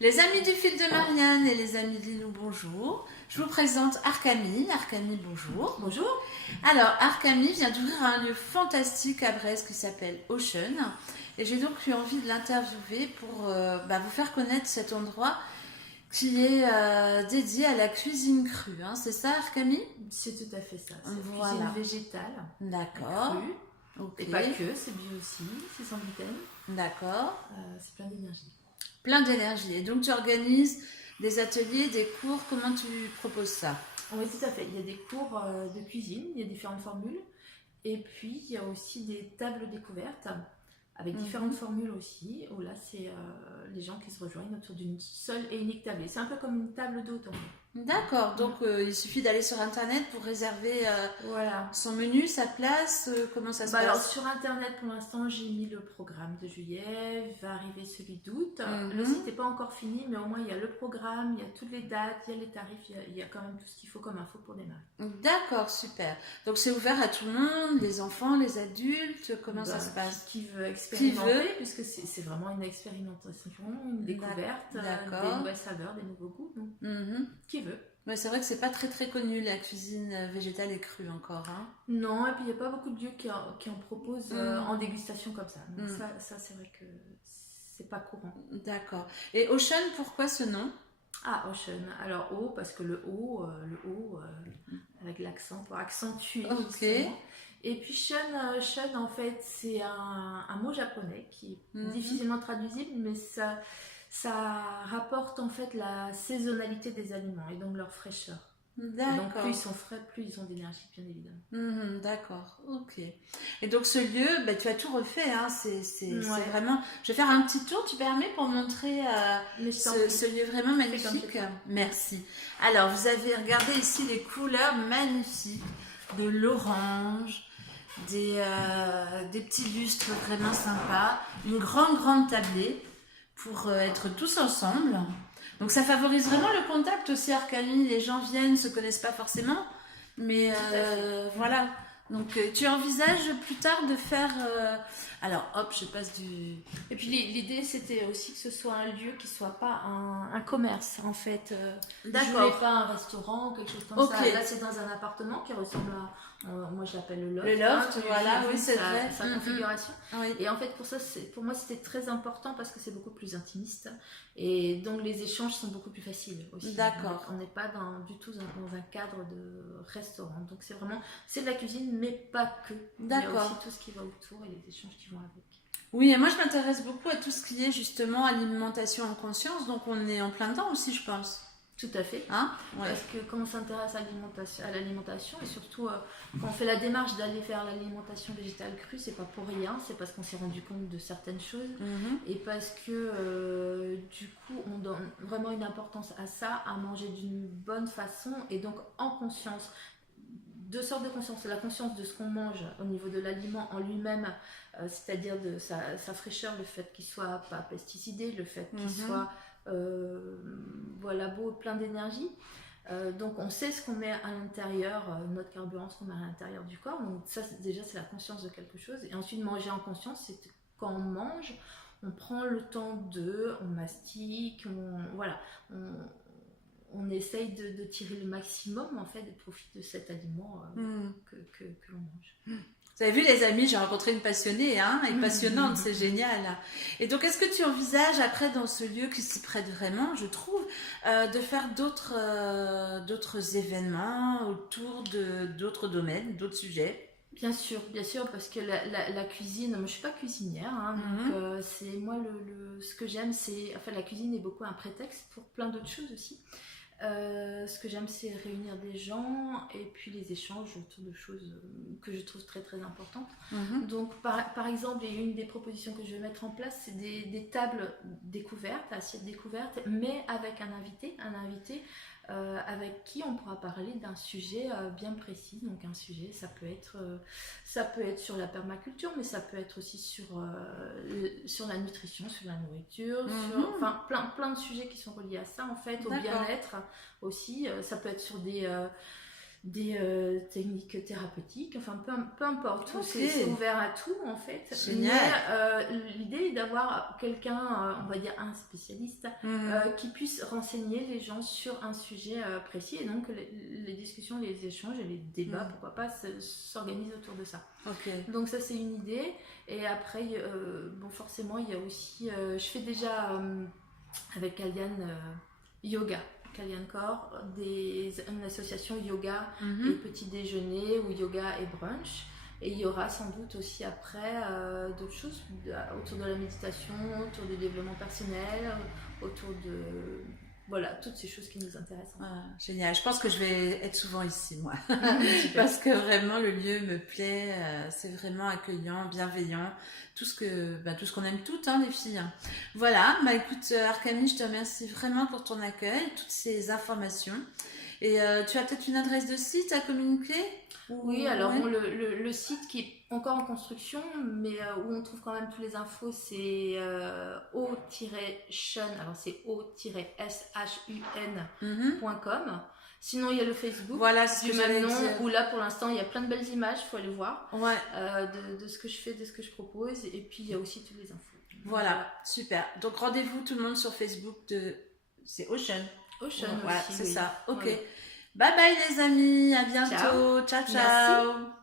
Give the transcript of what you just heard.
Les amis du fil de Marianne et les amis de Lilou, bonjour. Je vous présente Arcamie. Arcamie, bonjour. Bonjour. Alors, Arcamie vient d'ouvrir un lieu fantastique à Brest qui s'appelle Ocean. Et j'ai donc eu envie de l'interviewer pour vous faire connaître cet endroit qui est dédié à la cuisine crue. Hein. C'est ça, Arcamie? C'est tout à fait ça. C'est voilà. Cuisine végétale. D'accord. Crue. Okay. Et pas que, c'est bio aussi, c'est sans gluten. D'accord. C'est plein d'énergie. Plein d'énergie. Et donc tu organises des ateliers, des cours, comment tu proposes ça? Oui, tout à fait. Il y a des cours de cuisine, il y a différentes formules. Et puis il y a aussi des tables découvertes avec différentes formules aussi, où là c'est les gens qui se rejoignent autour d'une seule et unique tablée. C'est un peu comme une table d'hôte en fait. D'accord, donc il suffit d'aller sur internet pour réserver voilà. son menu, sa place, comment ça se passe? Alors sur internet pour l'instant j'ai mis le programme de juillet, va arriver celui d'août. Le site n'est pas encore fini mais au moins il y a le programme, il y a toutes les dates, il y a les tarifs, il y a quand même tout ce qu'il faut comme info pour démarrer. D'accord, super. Donc c'est ouvert à tout le monde, les enfants, les adultes, comment ça se passe? Qui veut expérimenter, puisque c'est vraiment une expérimentation, une découverte, des nouvelles saveurs, des nouveaux goûts. Donc, qui veut. Ouais, c'est vrai que c'est pas très connu la cuisine végétale et crue encore. Hein. Non, et puis il n'y a pas beaucoup de lieux qui en proposent en dégustation comme ça. Donc ça c'est vrai que c'est pas courant. D'accord. Et Ocean, pourquoi ce nom? Ah, Ocean. Alors eau, parce que le haut, avec l'accent, pour accentuer. Ok. Et puis shun en fait, c'est un mot japonais qui est difficilement traduisible, mais ça rapporte en fait la saisonnalité des aliments et donc leur fraîcheur. D'accord. Donc plus ils sont frais, plus ils ont d'énergie, bien évidemment. D'accord, ok. Et donc ce lieu, tu as tout refait, hein, c'est vraiment... Je vais faire un petit tour, tu permets, pour montrer ce lieu vraiment magnifique. Merci. Alors vous avez regardé ici les couleurs magnifiques de l'orange, des petits lustres vraiment sympas, une grande tablée pour être tous ensemble. Donc ça favorise vraiment le contact aussi, Arcamie. Les gens viennent, se connaissent pas forcément, mais voilà. Donc tu envisages plus tard de faire... Alors hop, je passe du... Et puis l'idée c'était aussi que ce soit un lieu qui soit pas un commerce en fait. D'accord. Je voulais pas un restaurant ou quelque chose comme ça. Là c'est dans un appartement qui ressemble à... moi je l'appelle le loft. Le loft, voilà, oui c'est vrai. Sa configuration. Oui. Et en fait pour moi c'était très important parce que c'est beaucoup plus intimiste. Et donc les échanges sont beaucoup plus faciles aussi. D'accord. On n'est pas du tout dans un cadre de restaurant. Donc c'est de la cuisine mais pas que. D'accord. Il y a aussi tout ce qui va autour et les échanges qui vont avec. Oui, et moi je m'intéresse beaucoup à tout ce qui est justement alimentation en conscience, donc on est en plein dedans aussi, je pense. Tout à fait. Hein? Ouais. Parce que quand on s'intéresse à l'alimentation, et surtout quand on fait la démarche d'aller vers l'alimentation végétale crue, c'est pas pour rien, c'est parce qu'on s'est rendu compte de certaines choses et parce que du coup on donne vraiment une importance à ça, à manger d'une bonne façon et donc en conscience. Deux sortes de conscience, la conscience de ce qu'on mange au niveau de l'aliment en lui-même, c'est-à-dire de sa fraîcheur, le fait qu'il soit pas pesticidé, le fait qu'il soit beau, plein d'énergie. Donc on sait ce qu'on met à l'intérieur, notre carburant, ce qu'on met à l'intérieur du corps. Donc ça déjà c'est la conscience de quelque chose. Et ensuite manger en conscience, c'est quand on mange, on prend le temps on mastique, on essaye de tirer le maximum en fait de profit de cet aliment que l'on mange. Vous avez vu les amis, j'ai rencontré une passionnée et passionnante, c'est génial. Et donc est-ce que tu envisages après dans ce lieu qui s'y prête vraiment, je trouve, de faire d'autres événements autour d'autres domaines, d'autres sujets? Bien sûr, parce que la cuisine, moi je suis pas cuisinière, donc c'est moi ce que j'aime, la cuisine est beaucoup un prétexte pour plein d'autres choses aussi. Ce que j'aime c'est réunir des gens et puis les échanges autour de choses que je trouve très très importantes. Donc par exemple, il y a une des propositions que je vais mettre en place, c'est des tables découvertes, assiettes découvertes, mais avec un invité avec qui on pourra parler d'un sujet bien précis. Donc un sujet, ça peut être sur la permaculture, mais ça peut être aussi sur la nutrition, sur la nourriture, sur plein de sujets qui sont reliés à ça en fait, au bien-être aussi. Ça peut être sur techniques thérapeutiques, enfin peu importe, c'est ouvert à tout en fait. Génial. Mais l'idée est d'avoir quelqu'un, on va dire un spécialiste, qui puisse renseigner les gens sur un sujet précis, et donc les discussions, les échanges et les débats, pourquoi pas, s'organisent autour de ça. Donc ça c'est une idée, et après forcément il y a aussi, je fais déjà avec Kalian yoga. Kalian Core, une association yoga et petit déjeuner, ou yoga et brunch. Et il y aura sans doute aussi après d'autres choses autour de la méditation, autour du développement personnel, autour de... Voilà, toutes ces choses qui nous intéressent. Génial, je pense que je vais être souvent ici, moi. Parce que vraiment, le lieu me plaît, c'est vraiment accueillant, bienveillant, tout ce qu'on aime toutes, hein, les filles. Voilà, écoute, Arkamine, je te remercie vraiment pour ton accueil, toutes ces informations. Et tu as peut-être une adresse de site à communiquer? Oui, alors bon, le site qui est encore en construction, mais où on trouve quand même toutes les infos, c'est o-shun, alors c'est o-shun.com. Sinon, il y a le Facebook du même nom, où là, pour l'instant, il y a plein de belles images, il faut aller voir, de ce que je fais, de ce que je propose, et puis il y a aussi toutes les infos. Voilà, super. Donc, rendez-vous tout le monde sur Facebook c'est Ocean. Ocean voilà, aussi, c'est ça, ok. Oui. Bye bye les amis, à bientôt, ciao ciao. Merci.